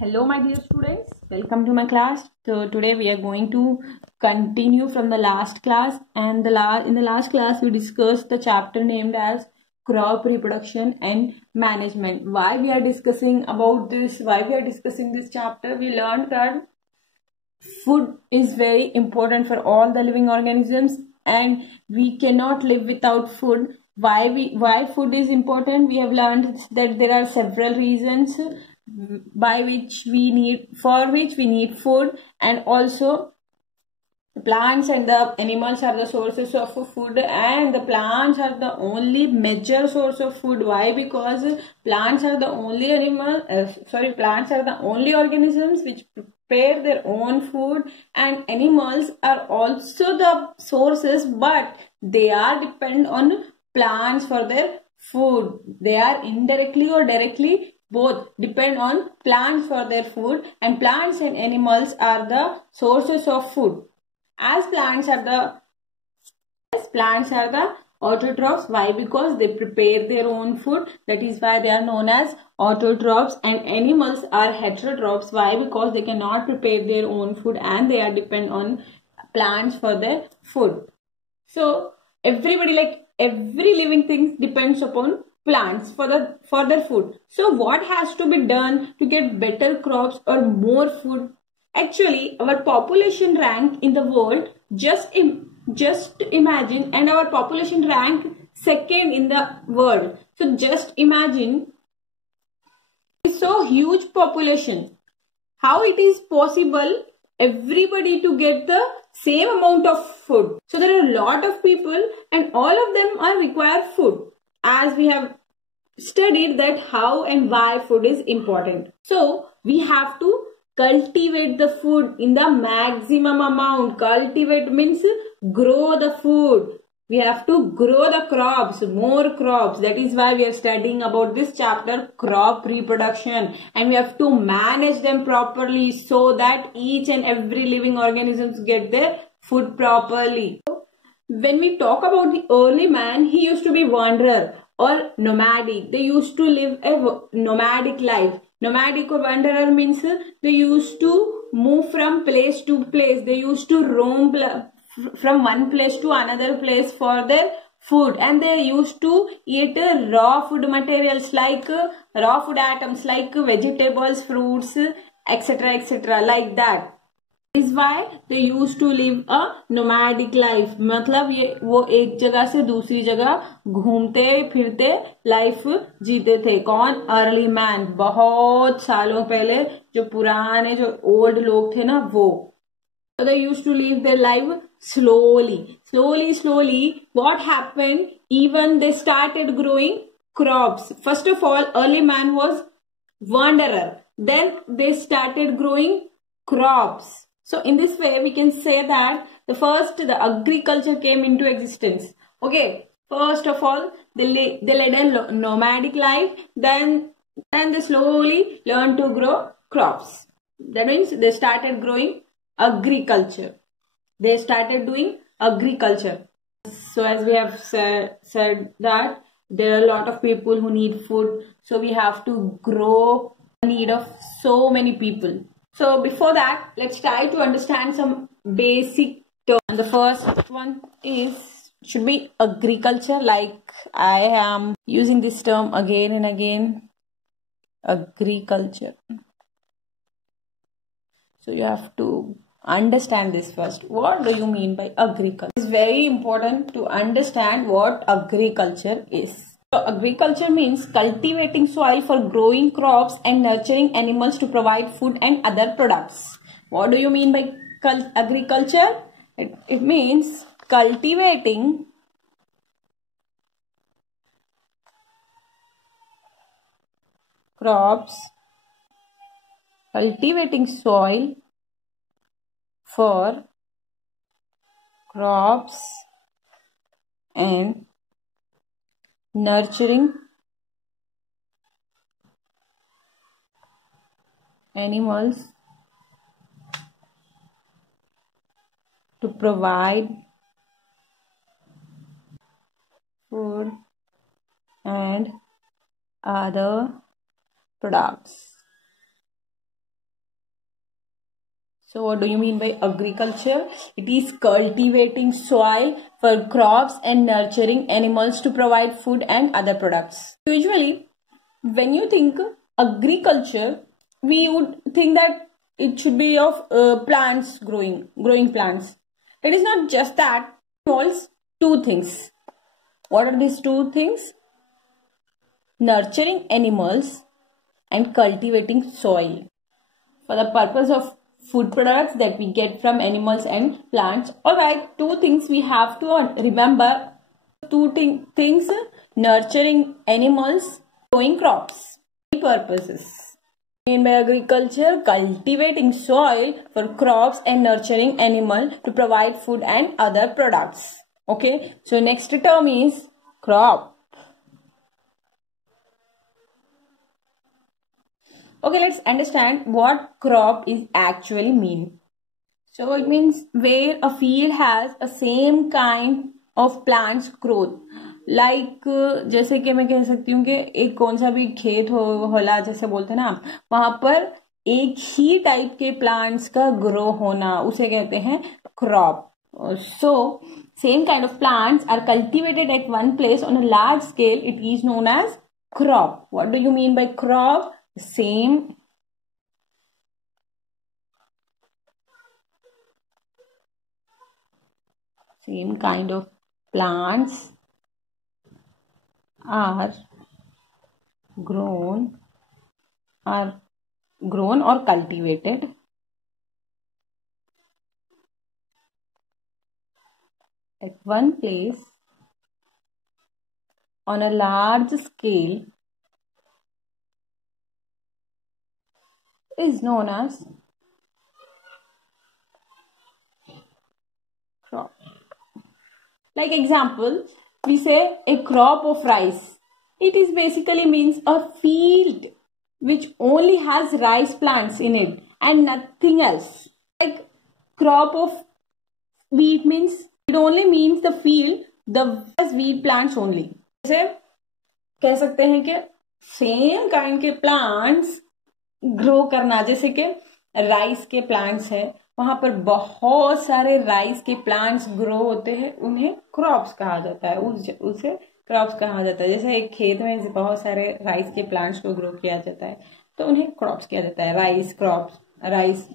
Hello, my dear students. Welcome to my class. So today we are going to continue from the last class, and in the last class we discussed the chapter named as crop reproduction and management. Why we are discussing about this? Why we are discussing this chapter? We learned that food is very important for all the living organisms, and we cannot live without food. Why food is important? We have learned that there are several reasons by which we need for which we need food, and also the plants and the animals are the sources of food, and the plants are the only major source of food. Why? Because plants are the only plants are the only organisms which prepare their own food, and animals are also the sources, but they are depend on plants for their food. They are indirectly or directly both depend on plants for their food, and plants and animals are the sources of food. As plants are the autotrophs. Why? Because they prepare their own food. That is why they are known as autotrophs. And animals are heterotrophs. Why? Because they cannot prepare their own food and they are depend on plants for their food. So everybody, like every living thing, depends upon plants for their food. So what has to be done to get better crops or more food? Actually, our population rank in the world, just imagine, and our population rank second in the world. So just imagine, it's so huge population. How it is possible everybody to get the same amount of food? So there are a lot of people and all of them are require food, as we have studied that how and why food is important. So we have to cultivate the food in the maximum amount. Cultivate means grow the food. We have to grow the crops, more crops. That is why we are studying about this chapter, crop reproduction, and we have to manage them properly so that each and every living organisms get their food properly. When we talk about the early man, he used to be wanderer or nomadic. They used to live a nomadic life. Nomadic or wanderer means they used to move from place to place. They used to roam from one place to another place for their food, and they used to eat raw food materials like raw food items like vegetables, fruits, etc., like that. Is why they used to live a nomadic life. मतलब ये वो एक जगह से दूसरी जगह घूमते फिरते लाइफ जीते थे. कौन? Early man. बहुत सालों पहले जो पुराने जो ओल्ड लोग थे ना, वो. So they used to live their life slowly. What happened? Even they started growing crops. First of all, early man was wanderer. Then they started growing crops. So in this way, we can say that the agriculture came into existence. Okay. First of all, they led a nomadic life. Then they slowly learned to grow crops. That means they started growing agriculture. They started doing agriculture. So as we have said that there are a lot of people who need food. So we have to grow the need of so many people. So before that, let's try to understand some basic terms. And the first one should be agriculture. Like I am using this term again and again. Agriculture. So you have to understand this first. What do you mean by agriculture? It's very important to understand what agriculture is. So agriculture means cultivating soil for growing crops and nurturing animals to provide food and other products. What do you mean by agriculture? It means cultivating crops, cultivating soil for crops and nurturing animals to provide food and other products. So what do you mean by agriculture? It is cultivating soil for crops and nurturing animals to provide food and other products. Usually, when you think agriculture, we would think that it should be of plants growing plants. It is not just that. It involves two things. What are these two things? Nurturing animals and cultivating soil for the purpose of food products that we get from animals and plants. Alright, two things we have to remember. Two things: nurturing animals, growing crops. Purposes. By agriculture, cultivating soil for crops and nurturing animal to provide food and other products. Okay, so next term is crop. Okay, let's understand what crop is actually mean. So it means where a field has a same kind of plants growth. Like जैसे कि मैं कह सकती हूँ कि एक कौन सा भी खेत होला जैसे बोलते हैं ना, वहां पर एक ही टाइप के प्लांट्स का ग्रो होना उसे कहते हैं crop. So same kind of plants are cultivated at one place on a large scale. It is known as crop. What do you mean by crop? Same kind of plants are grown or cultivated at one place on a large scale is known as crop. Like example, we say a crop of rice. It is basically means a field which only has rice plants in it and nothing else. Like crop of wheat means it only means the field the wheat plants only. जैसे कह सकते हैं कि same kind के plants grow करना, जैसे कि rice के प्लांट्स है, वहां पर बहुत सारे राइस के प्लांट्स ग्रो होते हैं, उन्हें क्रॉप्स कहा जाता है. उसे क्रॉप्स कहा जाता है. जैसे एक खेत में बहुत सारे राइस के प्लांट्स को ग्रो किया जाता है तो उन्हें क्रॉप्स किया जाता है. राइस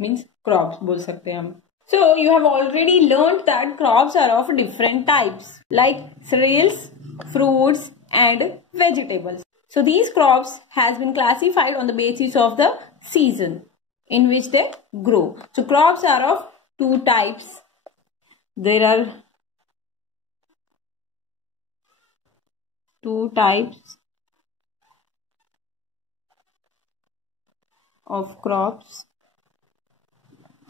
मीन्स क्रॉप्स बोल सकते हैं हम. So you have already learned that crops are of different types like cereals, fruits and vegetables. So these crops has been classified on the basis of the season in which they grow. So crops are of two types. There are two types of crops.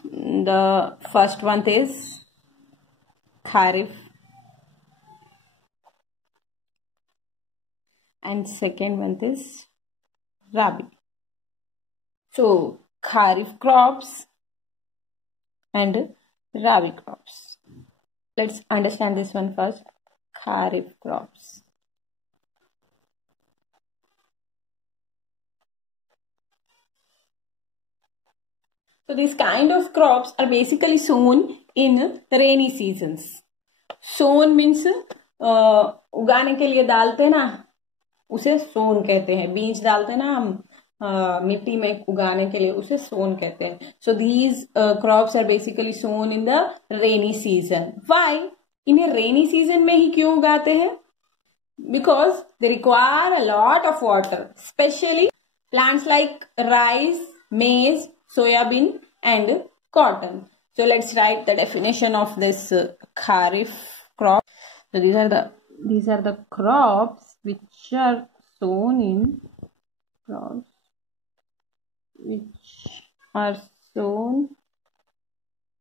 The first one is Kharif and second one is Rabi. So Kharif crops and Rabi crops. Let's understand this one first. Kharif crops. So these kind of crops are basically sown in the rainy seasons. Sown means उगाने के लिए डालते ना, उसे सोन कहते हैं. बीज डालते ना हम मिट्टी में उगाने के लिए, उसे सोन कहते हैं. So these crops are basically sown in the rainy season. Why? इन्हें rainy season में ही क्यों उगाते हैं? Because they require a lot of water, especially plants like rice, maize, soybean and cotton. So let's write the definition of this Kharif crop. So these are the crops which are sown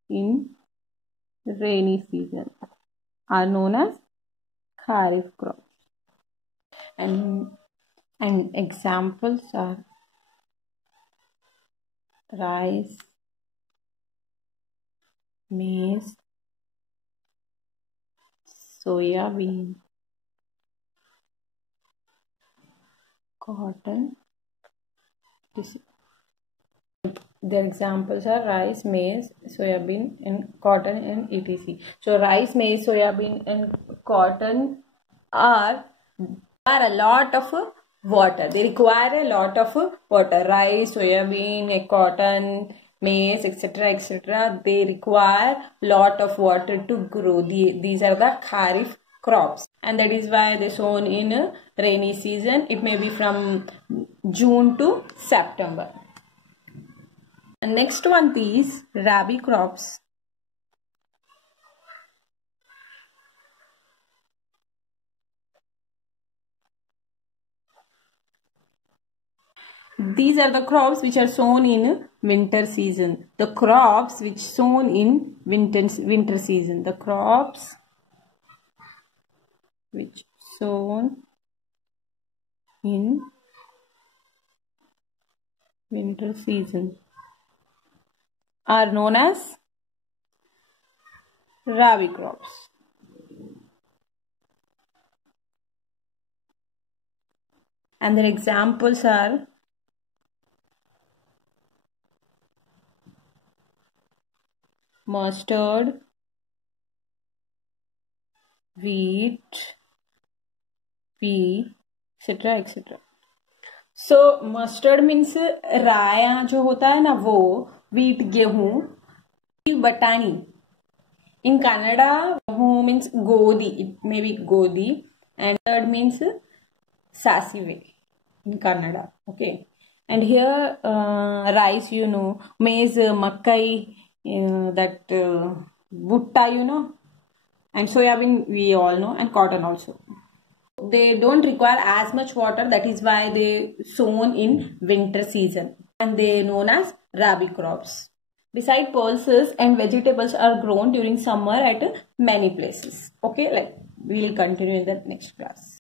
in rainy season are known as Kharif crops. And examples are rice, maize, soybean, cotton. Their examples are rice, maize, soybean, and cotton, and etc. So rice, maize, soybean, and cotton are a lot of water. They require a lot of water. Rice, soybean, cotton, maize, etc. They require lot of water to grow. These are the kharif crops, and that is why they sown in rainy season. It may be from June to September. And next one, these rabi crops. These are the crops which are sown in winter season. The crops which sown in winter season. The crops which sown in winter season are known as rabi crops. And their examples are mustard, wheat, pea, etc. So mustard means राया जो होता है ना वो, wheat गेहूं, batani. In Kannada, gehu means godi. It may be godi, and third means sasive in Kannada. Okay, and here rice, you know, maize, makkai, that butta, you know, and soybean we all know, and cotton also. They don't require as much water. That is why they sown in winter season, and they are known as rabi crops. Besides, pulses and vegetables are grown during summer at many places. Okay, like we will continue in the next class.